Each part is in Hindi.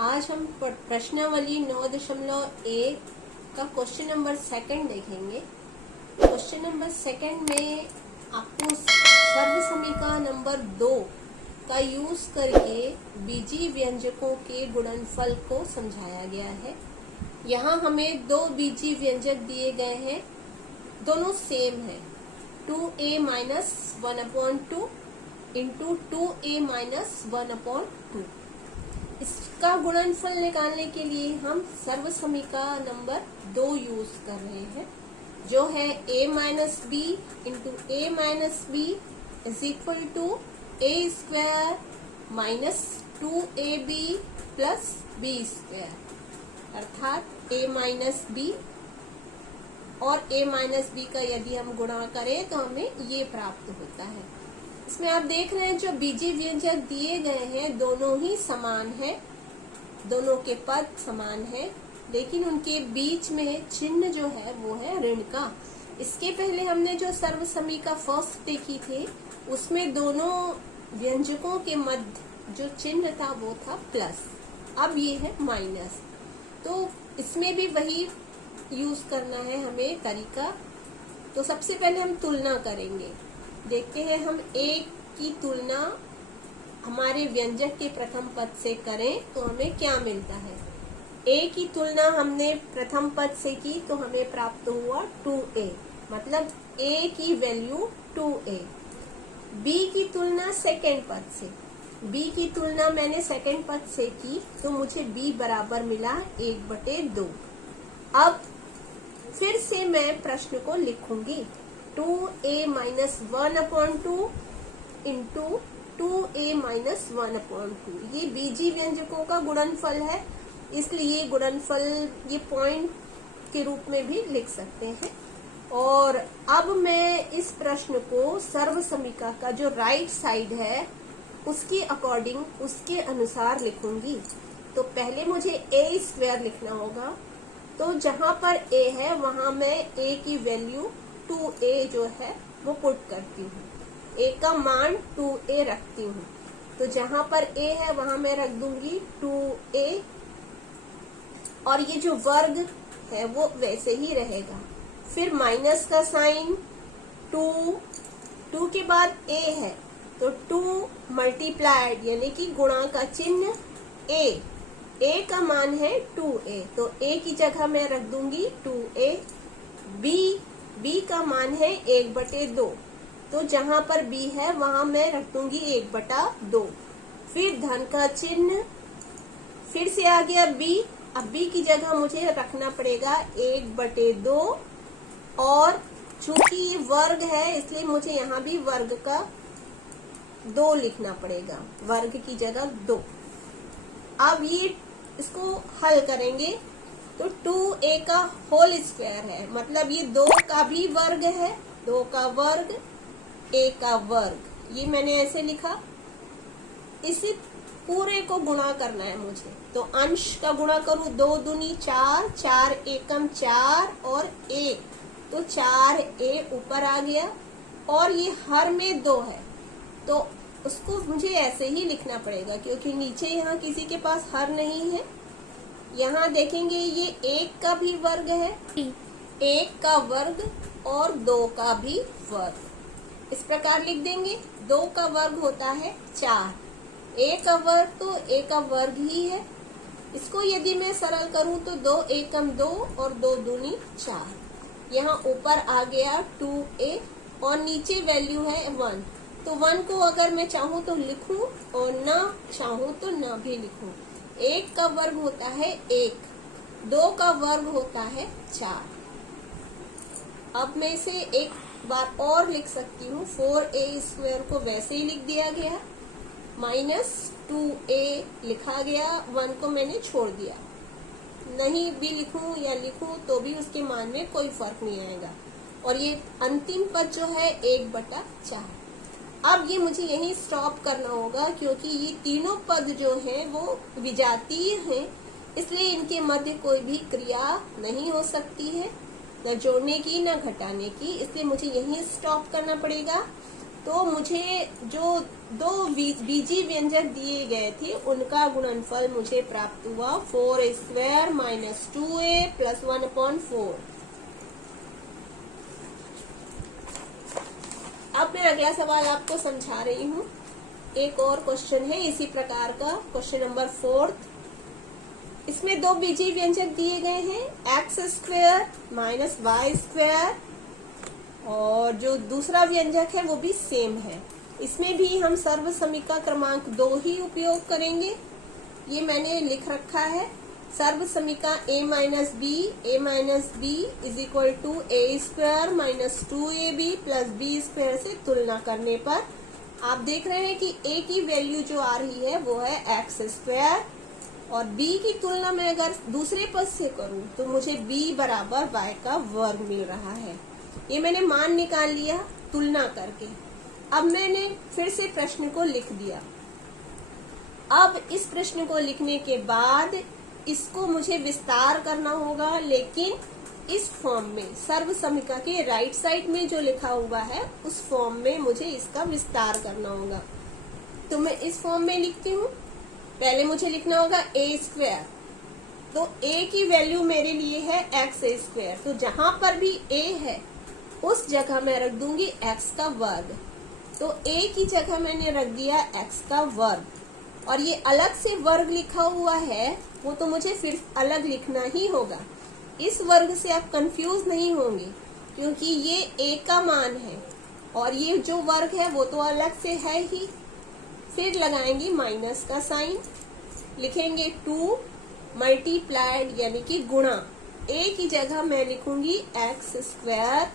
आज हम प्रश्नावली 9.1 का क्वेश्चन नंबर 2 देखेंगे। क्वेश्चन नंबर 2 में आपको सर्व समीकरण नंबर 2 का यूज करके बीजीय व्यंजकों के गुणनफल को समझाया गया है। यहाँ हमें दो बीजीय व्यंजक दिए गए हैं, दोनों सेम है, 2a minus 1/2 into 2a minus 1/2। इसका गुणनफल निकालने के लिए हम सर्व समीकरण नंबर 2 यूज कर रहे हैं, जो है a minus B into A minus B is equal to A square minus 2ab plus B square, अर्थात a माइनस बी और a माइनस बी का यदि हम गुणा करें तो हमें ये प्राप्त होता है। इसमें आप देख रहे हैं जो बीजीय व्यंजक दिए गए हैं दोनों ही समान है, दोनों के पद समान है, लेकिन उनके बीच में चिन्ह जो है वो है ऋण का। इसके पहले हमने जो सर्व समीकरण फर्स्ट देखी थी उसमें दोनों व्यंजकों के मध्य जो चिन्ह था वो था प्लस, अब ये है माइनस। तो इसमें भी वही यूज करना है हमें तरीका। तो सबसे पहले हम तुलना करेंगे, देखते हैं हम a की तुलना हमारे व्यंजक के प्रथम पद से करें तो हमें क्या मिलता है। a की तुलना हमने प्रथम पद से की तो हमें प्राप्त हुआ 2a, मतलब a की वैल्यू 2a। b की तुलना सेकंड पद से, b की तुलना मैंने सेकंड पद से की तो मुझे b बराबर मिला 1/2। अब फिर से मैं प्रश्न को लिखूंगी, 2a minus 1/2 into 2a minus 1/2। ये बीजीय व्यंजकों का गुणनफल है, इसलिए गुणनफल ये पॉइंट के रूप में भी लिख सकते हैं। और अब मैं इस प्रश्न को सर्व समीकरण का जो राइट साइड है उसके अकॉर्डिंग, उसके अनुसार लिखूंगी। तो पहले मुझे a स्क्वायर लिखना होगा, तो जहां पर a है वहां मैं a की वैल्यू 2a जो है वो पुट करती हूँ, a का मान 2a रखती हूँ। तो जहां पर a है वहां मैं रख दूंगी 2a, और ये जो वर्ग है वो वैसे ही रहेगा। फिर माइनस का साइन, 2 के बाद a है तो 2 मल्टीप्लाइड यानी कि गुणा का चिन्ह a का मान है 2a, तो a की जगह मैं रख दूंगी 2a। b का मान है 1/2, तो जहां पर b है वहां मैं रख दूंगी 1/2। फिर धन का चिन्ह, फिर से आ गया b, अब b की जगह मुझे रखना पड़ेगा 1/2, और चूंकि ये वर्ग है इसलिए मुझे यहाँ भी वर्ग का 2 लिखना पड़ेगा, वर्ग की जगह 2। अब ये इसको हल करेंगे तो 2a का होल स्क्वायर है, मतलब ये 2 का भी वर्ग है, 2 का वर्ग a का वर्ग, ये मैंने ऐसे लिखा। इसी पूरे को गुणा करना है मुझे, तो अंश का गुणा करूं 2 दूनी 4, 4 एकम 4 और 1, तो 4a ऊपर आ गया, और ये हर में 2 है तो उसको मुझे ऐसे ही लिखना पड़ेगा, क्योंकि नीचे यहाँ किसी के पास हर नहीं है। यहाँ देखेंगे ये 1 का भी वर्ग है, 1 का वर्ग और 2 का भी वर्ग, इस प्रकार लिख देंगे। 2 का वर्ग होता है 4, a का वर्ग तो a का वर्ग ही है। इसको यदि मैं सरल करूं तो 2 एकम 2 और 2 दूनी 4, यहाँ ऊपर आ गया 2a और नीचे वैल्यू है 1, तो 1 को अगर मैं चाहूँ तो लिखूं और ना चाहूँ तो ना भी लिखूं। 1 का वर्ग होता है 1, 2 का वर्ग होता है 4। अब मैं इसे एक बार और लिख सकती हूँ, 4a स्क्वायर को वैसे ही लिख दिया गया, माइनस 2a लिखा गया, 1 को मैंने छोड़ दिया। नहीं भी लिखूं या लिखूं तो भी उसके मान में कोई फर्क नहीं आएगा। और ये अंतिम पद जो है 1/4। अब ये मुझे यहीं स्टॉप करना होगा, क्योंकि ये तीनों पद जो हैं वो विजातीय हैं, इसलिए इनके मध्य कोई भी क्रिया नहीं हो सकती है, न जोड़ने की न घटाने की, इसलिए मुझे यहीं स्टॉप करना पड़ेगा। तो मुझे जो दो बीजी व्यंजक दिए गए थे उनका गुणनफल मुझे प्राप्त हुआ 4a² माइनस 2a प्लस 1/4। अब मैं अगला सवाल आपको समझा रही हूँ। एक और क्वेश्चन है इसी प्रकार का, क्वेश्चन नंबर 4। इसमें दो बीजी व्यंजक दिए गए हैं x² माइनस y², और जो दूसरा व्यंजक है वो भी सेम है। इसमें भी हम सर्व समीका क्रमांक 2 ही उपयोग करेंगे। ये मैंने लिख रखा है, सर्व समीका a minus B is equal to a² minus 2ab plus b² से तुलना करने पर आप देख रहे हैं कि a की वैल्यू जो आ रही है वो है x², और b की तुलना में अगर दूसरे पद से करूं तो मुझे b बराबर y का वर्ग मिल रहा है। ये मैंने मान निकाल लिया तुलना करके। अब मैंने फिर से प्रश्न को लिख दिया। अब इस प्रश्न को लिखने के बाद इसको मुझे विस्तार करना होगा, लेकिन इस फॉर्म में सर्व समीका के राइट साइड में जो लिखा हुआ है उस फॉर्म में मुझे इसका विस्तार करना होगा। तो मैं इस फॉर्म में लिखती हूँ। पहले मुझे लिखना होगा a², तो a की वैल्यू मेरे लिए है x² तो जहां पर भी a है उस जगह मैं रख दूंगी x का वर्ग। तो a की जगह मैंने रख दिया x का वर्ग, और ये अलग से वर्ग लिखा हुआ है वो तो मुझे फिर अलग लिखना ही होगा। इस वर्ग से आप कंफ्यूज नहीं होंगे क्योंकि ये a का मान है और ये जो वर्ग है वो तो अलग से है ही। फिर लगाएंगे माइनस का साइन, लिखेंगे 2 मल्टीप्लाइड यानी कि गुणा। a की जगह मैं लिखूंगी x²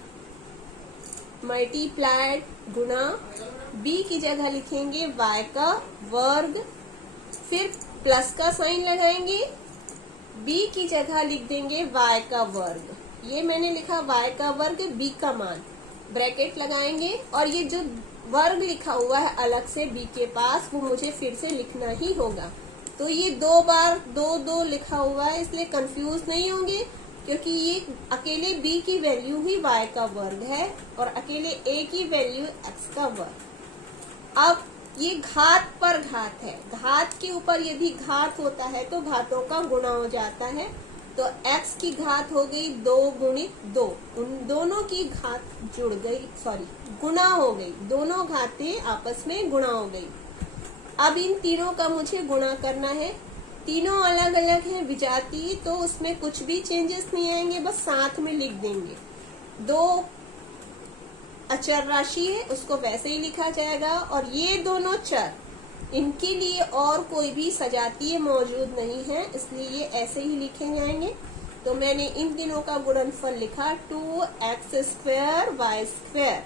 मल्टीप्लाइड गुणा, b की जगह लिखेंगे y का वर्ग, फिर प्लस का साइन लगाएंगे, b की जगह लिख देंगे y का वर्ग। ये मैंने लिखा y का वर्ग, b का मान, ब्रैकेट लगाएंगे, और ये जो वर्ग लिखा हुआ है अलग से b के पास वो मुझे फिर से लिखना ही होगा। तो ये 2 बार 2 लिखा हुआ है, इसलिए कंफ्यूज नहीं होंगे क्योंकि ये अकेले b की वैल्यू ही y का वर्ग है और अकेले a की वैल्यू x का वर्ग। अब ये घात पर घात है, घात के ऊपर यदि घात होता है तो घातों का गुणा हो जाता है। तो x की घात हो गई 2 गुणित 2, उन दोनों की घात जुड़ गई, गुणा हो गई, दोनों घातें आपस में गुणा हो गई। अब इन तीनों का मुझे गुणा करना है। तीनों अलग अलग हैं विजातीय, तो उसमें कुछ भी चेंजेस नहीं आएंगे, बस साथ में लिख देंगे। 2 अचर राशि है उसको वैसे ही लिखा जाएगा, और ये दोनों चर, इनके लिए और कोई भी सजातीय मौजूद नहीं है इसलिए ये ऐसे ही लिखे जाएंगे। तो मैंने इन तीनों का गुणनफल लिखा 2x² y²,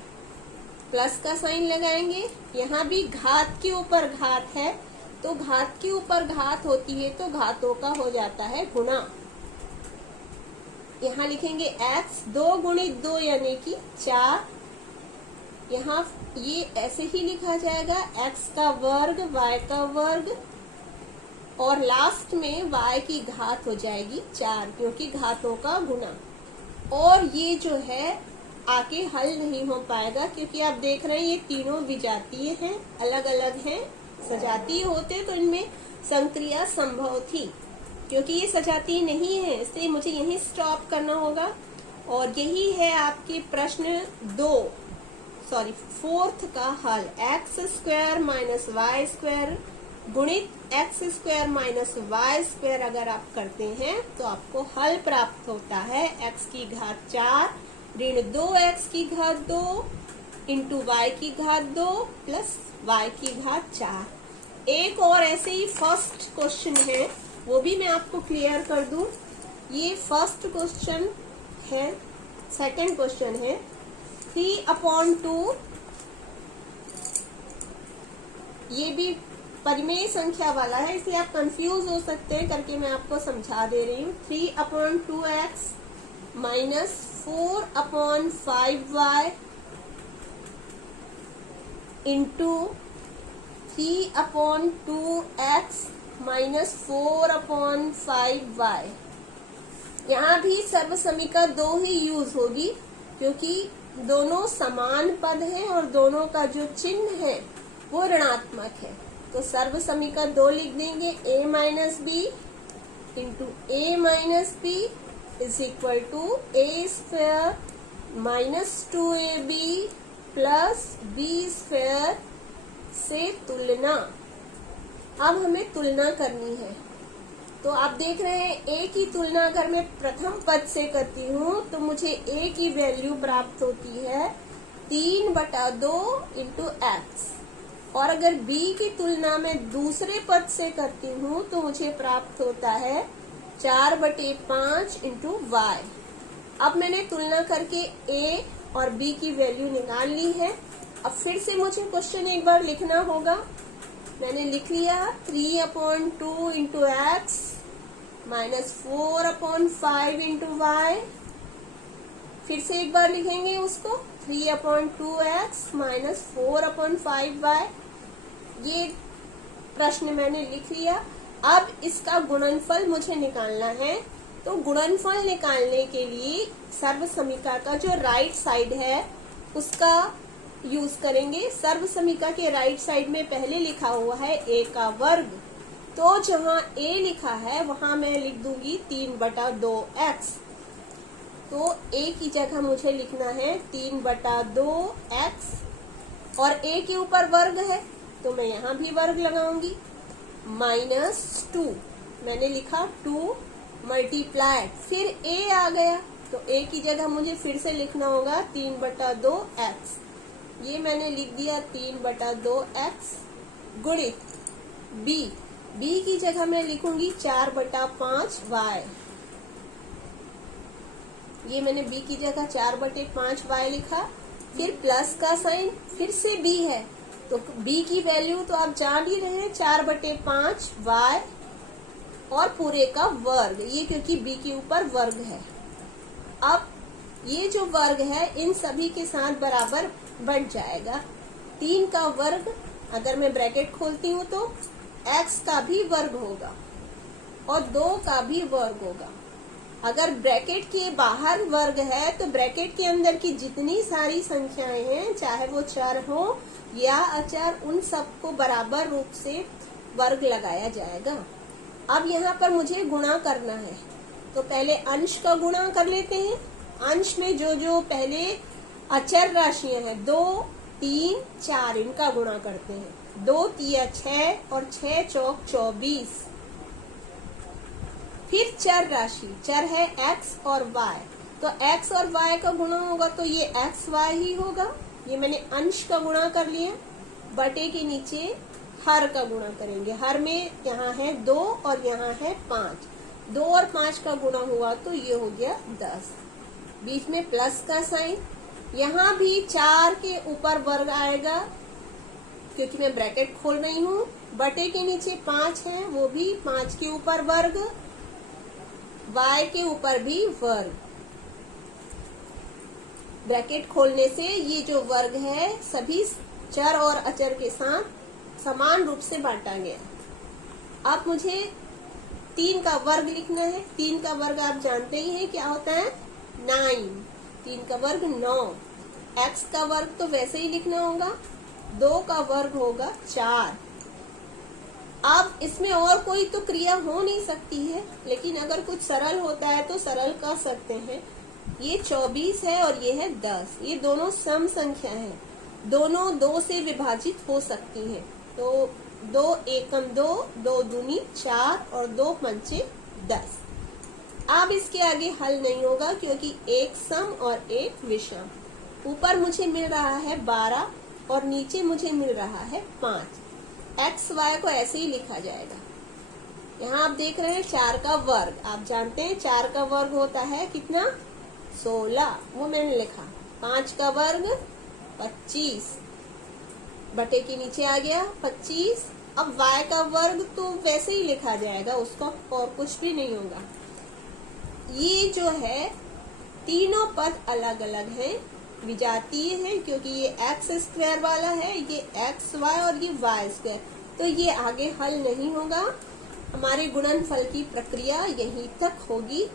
प्लस का साइन लगाएंगे। यहाँ भी घात के ऊपर घात है तो घात के ऊपर घात होती है तो घातों का हो जाता है गुणा। यहाँ लिखेंगे x 2 गुणित 2 यानी कि 4। यहाँ ये ऐसे ही लिखा जाएगा x का वर्ग y का वर्ग, और लास्ट में y की घात हो जाएगी 4 क्योंकि घातों का गुणा। और ये जो है आगे हल नहीं हो पाएगा क्योंकि आप देख रहे हैं ये तीनों विजातीय हैं, अलग अलग हैं। सजातीय होते तो इनमें संक्रिया संभव थी, क्योंकि ये सजातीय नहीं है इसलिए मुझे यहीं स्टॉप करना होगा। और यही है आपके प्रश्न 4th का हल। x² माइनस y² गुणित x² माइनस y² अगर आप करते हैं तो आपको हल प्राप्त होता है x की घात 4 ऋण 2x की घात 2 इंटू y की घात 2 प्लस y की घात 4। एक और ऐसे ही फर्स्ट क्वेश्चन है वो भी मैं आपको क्लियर कर दूं। ये फर्स्ट क्वेश्चन है, सेकंड क्वेश्चन है 3/2। ये भी परिमेय संख्या वाला है इसलिए आप कंफ्यूज हो सकते हैं, करके मैं आपको समझा दे रही हूँ। 3/2x minus 4/5y into 3/2x minus 4/5y। यहाँ भी सर्व समीका 2 ही यूज होगी क्योंकि दोनों समान पद हैं और दोनों का जो चिन्ह है वो ऋणात्मक है, तो सर्व समीका 2 लिख देंगे। a minus B into A minus B is equal to A square minus 2ab plus B square से तुलना। अब हमें तुलना करनी है, तो आप देख रहे हैं a की तुलना अगर मैं प्रथम पद से करती हूँ तो मुझे a की वैल्यू प्राप्त होती है 3/2 इंटू एक्स, और अगर b की तुलना में दूसरे पद से करती हूँ तो मुझे प्राप्त होता है 4/5 इंटू वाई। अब मैंने तुलना करके a और b की वैल्यू निकाल ली है। अब फिर से मुझे क्वेश्चन एक बार लिखना होगा। मैंने लिख लिया 3/2 into X minus 4/5 into Y. फिर से एक बार लिखेंगे उसको 3/2x माइनस 4/5y। ये प्रश्न मैंने लिख लिया। अब इसका गुणनफल मुझे निकालना है, तो गुणनफल निकालने के लिए सर्व समीका का जो राइट साइड है उसका यूज करेंगे। सर्व समीका के राइट साइड में पहले लिखा हुआ है a का वर्ग, तो जहां a लिखा है वहां मैं लिख दूंगी 3/2x। तो a की जगह मुझे लिखना है 3/2x, और a के ऊपर वर्ग है तो मैं यहाँ भी वर्ग लगाऊंगी। माइनस 2 मैंने लिखा 2 मल्टीप्लाई, फिर a आ गया तो a की जगह मुझे फिर से लिखना होगा 3/2x। ये मैंने लिख दिया 3/2x गुणित b की जगह मैं लिखूंगी 4/5y। ये मैंने b की जगह 4/5y लिखा, फिर प्लस का साइन, फिर से b है तो b की वैल्यू तो आप जान ही रहे हैं 4/5y और पूरे का वर्ग, ये क्योंकि b के ऊपर वर्ग है। अब ये जो वर्ग है इन सभी के साथ बराबर बढ़ जाएगा। 3 का वर्ग अगर मैं ब्रैकेट खोलती हूँ तो x का भी वर्ग होगा और 2 का भी वर्ग होगा। अगर ब्रैकेट के बाहर वर्ग है तो ब्रैकेट के अंदर की जितनी सारी संख्याएं हैं, चाहे वो चर हो या अचर, उन सबको बराबर रूप से वर्ग लगाया जाएगा। अब यहाँ पर मुझे गुणा करना है, तो पहले अंश का गुणा कर लेते हैं। अंश में जो जो पहले अचर राशियां हैं 2, 3, 4 इनका गुणा करते हैं। 2 तिया 6 और 6 चौक 24। फिर चर राशि, चर है x और y, तो x और y का गुणा होगा तो ये x y ही होगा। ये मैंने अंश का गुणा कर लिया। बटे के नीचे हर का गुणा करेंगे। हर में यहाँ है 2 और यहाँ है 5। 2 और 5 का गुणा हुआ तो ये हो गया 10। बीच में प्लस का साइन, यहाँ भी 4 के ऊपर वर्ग आएगा क्योंकि मैं ब्रैकेट खोल रही हूँ। बटे के नीचे 5 है, वो भी 5 के ऊपर वर्ग, y के ऊपर भी वर्ग। ब्रैकेट खोलने से ये जो वर्ग है सभी चर और अचर के साथ समान रूप से बांटा गया। अब मुझे 3 का वर्ग लिखना है। 3 का वर्ग आप जानते ही हैं क्या होता है, 9। 3 का वर्ग 9। x का वर्ग तो वैसे ही लिखना होगा, 2 का वर्ग होगा 4। अब इसमें और कोई तो क्रिया हो नहीं सकती है, लेकिन अगर कुछ सरल होता है तो सरल कर सकते हैं। ये 24 है और ये है 10। ये दोनों सम संख्या है, दोनों 2 से विभाजित हो सकती हैं। तो 2 एकम 2, 2 दूनी 4 और 2 पंचे 10। अब इसके आगे हल नहीं होगा क्योंकि एक सम और एक विषम। ऊपर मुझे मिल रहा है 12 और नीचे मुझे मिल रहा है 5। एक्स वाई को ऐसे ही लिखा जाएगा। यहाँ आप देख रहे हैं 4 का वर्ग, आप जानते हैं 4 का वर्ग होता है कितना, 16, वो मैंने लिखा। 5 का वर्ग 25, बटे के नीचे आ गया 25। अब y का वर्ग तो वैसे ही लिखा जाएगा, उसका और कुछ भी नहीं होगा। ये जो है तीनों पद अलग अलग हैं, विजातीय है क्योंकि ये एक्स स्क्वायर वाला है, ये एक्स वाई और ये वाई स्क्वायर, तो ये आगे हल नहीं होगा। हमारे गुणनफल की प्रक्रिया यहीं तक होगी।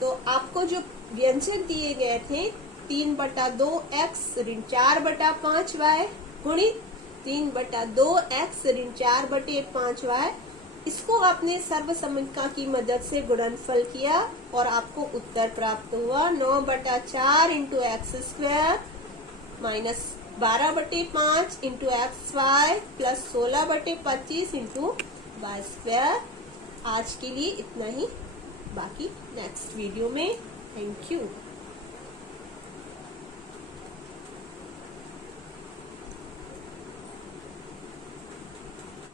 तो आपको जो व्यंजक दिए गए थे 3/2x ऋण 4/5y गुणित 3/2x ऋण 4/5y। इसको आपने सर्वसम्मिका की मदद से गुणनफल किया और आपको उत्तर प्राप्त हुआ 9/4 into X square minus 12/5 into X Y plus 16/25 into Y square. आज के लिए इतना ही, बाकी नेक्स्ट वीडियो में। Thank you.